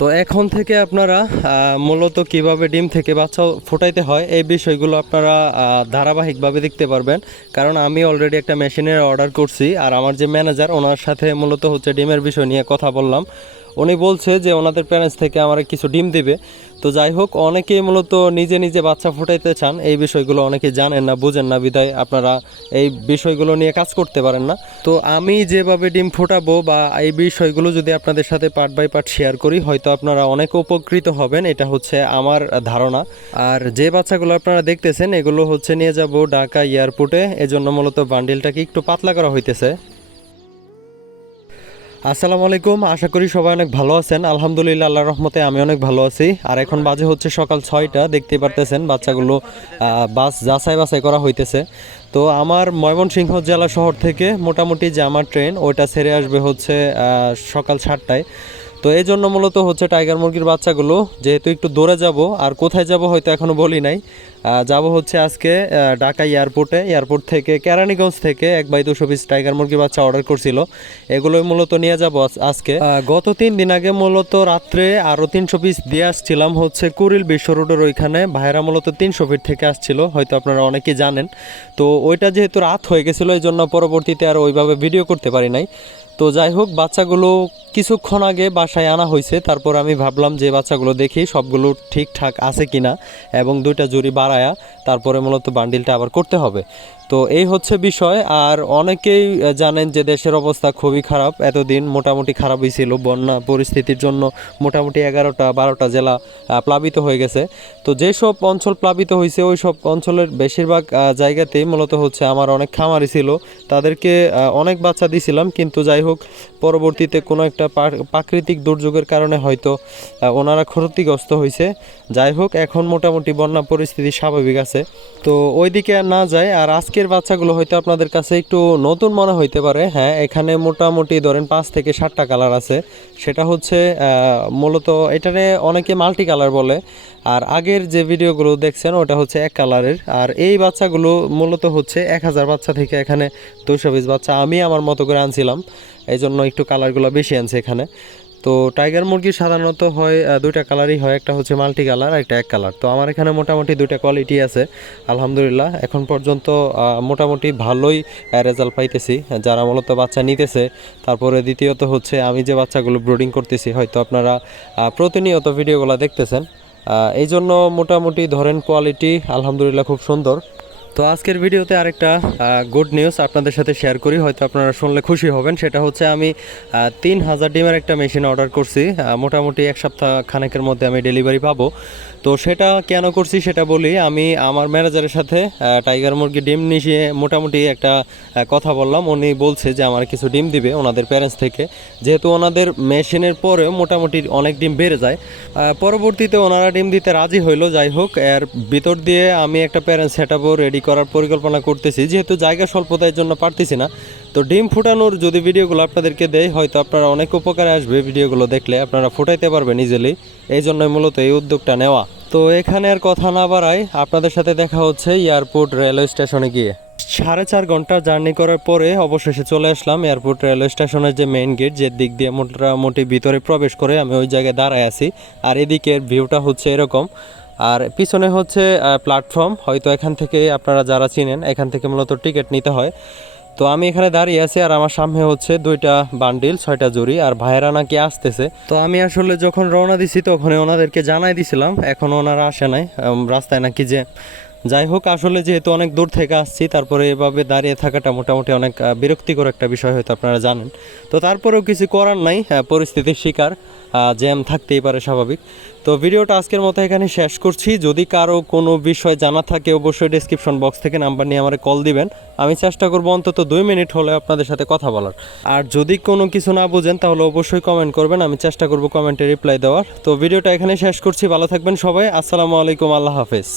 তো এখন থেকে আপনারা মূলত কীভাবে ডিম থেকে বাচ্চা ফোটাইতে হয়, এই বিষয়গুলো আপনারা ধারাবাহিকভাবে দেখতে পারবেন। কারণ আমি অলরেডি একটা মেশিনের অর্ডার করছি, আর আমার যে ম্যানেজার ওনার সাথে মূলত হচ্ছে ডিমের বিষয় নিয়ে কথা বললাম। উনি বলছে যে ওনাদের প্যারেন্টস থেকে আমার কিছু ডিম দিবে। তো যাই হোক, অনেকেই মূলত নিজে নিজে বাচ্চা ফুটাইতে চান। এই বিষয়গুলো অনেকে জানেন না, বুঝেন না। বিদায়, আপনারা এই বিষয়গুলো নিয়ে কাজ করতে পারেন না। তো আমি যেভাবে ডিম ফোটাবো বা এই বিষয়গুলো যদি আপনাদের সাথে পার্ট বাই পার্ট শেয়ার করি, হয়তো আপনারা অনেক উপকৃত হবেন। এটা হচ্ছে আমার ধারণা। আর যে বাচ্চাগুলো আপনারা দেখতেছেন, এগুলো হচ্ছে নিয়ে যাব ঢাকা এয়ারপোর্টে এজন্য মূলত বান্ডিলটাকে একটু পাতলা করা হইতেছে। আসসালামু আলাইকুম, আশা করি সবাই অনেক ভালো আছেন। আলহামদুলিল্লাহ, আল্লাহর রহমতে আমি অনেক ভালো আছি। আর এখন বাজে হচ্ছে সকাল ছয়টা, দেখতেই পারতেছেন বাচ্চাগুলো বাস যাচাই বাছাই করা হইতেছে। তো আমার ময়মনসিংহ জেলা শহর থেকে মোটামুটি যে আমার ট্রেন, ওইটা ছেড়ে আসবে হচ্ছে সকাল সাতটায়। তো এই জন্য মূলত হচ্ছে টাইগার মুরগির বাচ্চাগুলো, যেহেতু একটু দৌড়ে যাব, আর কোথায় যাব হয়তো এখনও বলি নাই যাব হচ্ছে আজকে ঢাকা এয়ারপোর্টে। এয়ারপোর্ট থেকে কেরানীগঞ্জ থেকে এক বাই দুশো পিস টাইগার মুরগি বাচ্চা অর্ডার করছিল। এগুলোই মূলত নিয়ে যাব আজকে। গত তিন দিন আগে মূলত রাত্রে আরও তিনশো পিস দিয়ে আসছিলাম হচ্ছে কুরিল বিশ্ব রোডের ওইখানে। ভাইরা মূলত তিনশো ফিট থেকে আসছিল, হয়তো আপনারা অনেকেই জানেন। তো ওইটা যেহেতু রাত হয়ে গেছিল এই জন্য পরবর্তীতে আর ওইভাবে ভিডিও করতে পারি নাই। তো যাই হোক, বাচ্চাগুলো কিছুক্ষণ আগে বাসায় আনা হয়েছে। তারপর আমি ভাবলাম যে বাচ্চাগুলো দেখি, সবগুলো ঠিকঠাক আছে কিনা, এবং দুইটা জুড়ি বাড়ায়া তারপরে মূলত বান্ডিলটা আবার করতে হবে। তো এই হচ্ছে বিষয়। আর অনেকেই জানেন যে দেশের অবস্থা খুবই খারাপ। এতদিন মোটামুটি খারাপই ছিল। বন্যা পরিস্থিতির জন্য মোটামুটি এগারোটা, বারোটা জেলা প্লাবিত হয়ে গেছে। তো যেসব অঞ্চল প্লাবিত হয়েছে ওই সব অঞ্চলের বেশিরভাগ জায়গাতেই মূলত হচ্ছে আমার অনেক খামারি ছিল। তাদেরকে অনেক বাচ্চা দিছিলাম। কিন্তু যাই হোক, পরবর্তীতে কোনো একটা প্রাকৃতিক দুর্যোগের কারণে হয়তো ওনারা ক্ষতিগ্রস্ত হয়েছে। যাই হোক, এখন মোটামুটি বন্যা পরিস্থিতি স্বাভাবিক আছে। তো ওইদিকে না যায়। আর আজকের বাচ্চাগুলো হয়তো আপনাদের কাছে একটু নতুন মনে হইতে পারে। হ্যাঁ এখানে মোটামুটি ধরেন পাঁচ থেকে সাতটা কালার আছে। সেটা হচ্ছে মূলত এটারে অনেকে মাল্টি কালার বলে। আর আগের যে ভিডিওগুলো দেখছেন, ওটা হচ্ছে এক কালারের। আর এই বাচ্চাগুলো মূলত হচ্ছে এক হাজার বাচ্চা থেকে এখানে দুশো পিস বাচ্চা আমি আমার মতো করে আনছিলাম। এই জন্য একটু কালারগুলো বেশি আনছে এখানে। তো টাইগার মুরগি সাধারণত হয় দুইটা কালারই হয়, একটা হচ্ছে মাল্টি কালার আর একটা এক কালার। তো আমার এখানে মোটামুটি দুইটা কোয়ালিটি আছে, আলহামদুলিল্লাহ। এখন পর্যন্ত মোটামুটি ভালোই রেজাল্ট পাইতেছি। যারা মূলত বাচ্চা নিতেছে, তারপরে দ্বিতীয়ত হচ্ছে আমি যে বাচ্চাগুলো ব্রুডিং করতেছি, হয়তো আপনারা প্রতিনিয়ত ভিডিওগুলো দেখতেছেন। এই জন্য মোটামুটি ধরেন কোয়ালিটি আলহামদুলিল্লাহ খুব সুন্দর। তো আজকের ভিডিওতে আরেকটা গুড নিউজ আপনাদের সাথে শেয়ার করি। হয়তো আপনারা শুনলে খুশি হবেন। সেটা হচ্ছে আমি তিন হাজার ডিমের একটা মেশিন অর্ডার করছি। মোটামুটি এক সপ্তাহ খানেকের মধ্যে আমি ডেলিভারি পাবো। তো সেটা কেন করছি সেটা বলি, আমি আমার ম্যানেজারের সাথে টাইগার মুরগি ডিম নিয়ে মোটামুটি একটা কথা বললাম। উনি বলছে যে আমার কিছু ডিম দিবে ওনাদের প্যারেন্টস থেকে। যেহেতু ওনাদের মেশিনের পরেও মোটামুটি অনেক ডিম বেড়ে যায় পরবর্তীতে ওনারা ডিম দিতে রাজি হইল। যাই হোক, এর ভিতর দিয়ে আমি একটা প্যারেন্টস সেট রেডি করার পরিকল্পনা করতেছি। যেহেতু জায়গা স্বল্পতার জন্য পারতেছি না, তো ডিম ফুটানোর যদি ভিডিওগুলো আপনাদেরকে দেয় হয়তো আপনারা অনেক উপকারে আসবে ভিডিওগুলো দেখলে। আপনারা ফুটাইতে পারবেন ইজিলি এই জন্যই মূলত এই উদ্যোগটা নেওয়া। তো এখানে আর কথা না বাড়াই আপনাদের সাথে দেখা হচ্ছে এয়ারপোর্ট রেলওয়ে স্টেশনে গিয়ে। সাড়ে চার ঘণ্টা জার্নি করার পরে অবশেষে চলে আসলাম এয়ারপোর্ট রেলওয়ে স্টেশনের যে মেইন গেট, যে দিক দিয়ে মোটামুটি ভিতরে প্রবেশ করে আমি ওই জায়গায় দাঁড়ায় আছি। আর এদিকের ভিউটা হচ্ছে এরকম। আর পিছনে হচ্ছে প্ল্যাটফর্ম হয়তো এখান থেকে আপনারা যারা চিনেন, এখান থেকে মূলত টিকিট নিতে হয়। তো আমি এখানে দাঁড়িয়ে আছি আর আমার সামনে হচ্ছে দুইটা বান্ডিল, ছয়টা জুড়ি আর ভাইয়েরা নাকি আসতেছে। তো আমি আসলে যখন রওনা দিছি তখন ওনাদেরকে জানাই দিছিলাম, এখন ওনারা আসে নাই। রাস্তায় নাকি যে যাই হোক, আসলে যেহেতু অনেক দূর থেকে আসছি, তারপরে এভাবে দাঁড়িয়ে থাকাটা মোটামুটি অনেক বিরক্তিকর একটা বিষয় হয়তো আপনারা জানেন। তো তারপরেও কিছু করার নাই পরিস্থিতির শিকার জ্যাম থাকতেই পারে স্বাভাবিক। তো ভিডিওটা আজকের মতো এখানে শেষ করছি। যদি কারও কোনো বিষয় জানা থাকে, অবশ্যই ডেসক্রিপশন বক্স থেকে নাম্বার নিয়ে আমার কল দিবেন। আমি চেষ্টা করব অন্তত দুই মিনিট হলে আপনাদের সাথে কথা বলার। আর যদি কোনো কিছু না বুঝেন, তাহলে অবশ্যই কমেন্ট করবেন। আমি চেষ্টা করব কমেন্টে রিপ্লাই দেওয়ার। তো ভিডিওটা এখানে শেষ করছি। ভালো থাকবেন সবাই। আসসালামু আলাইকুম। আল্লাহ হাফেজ।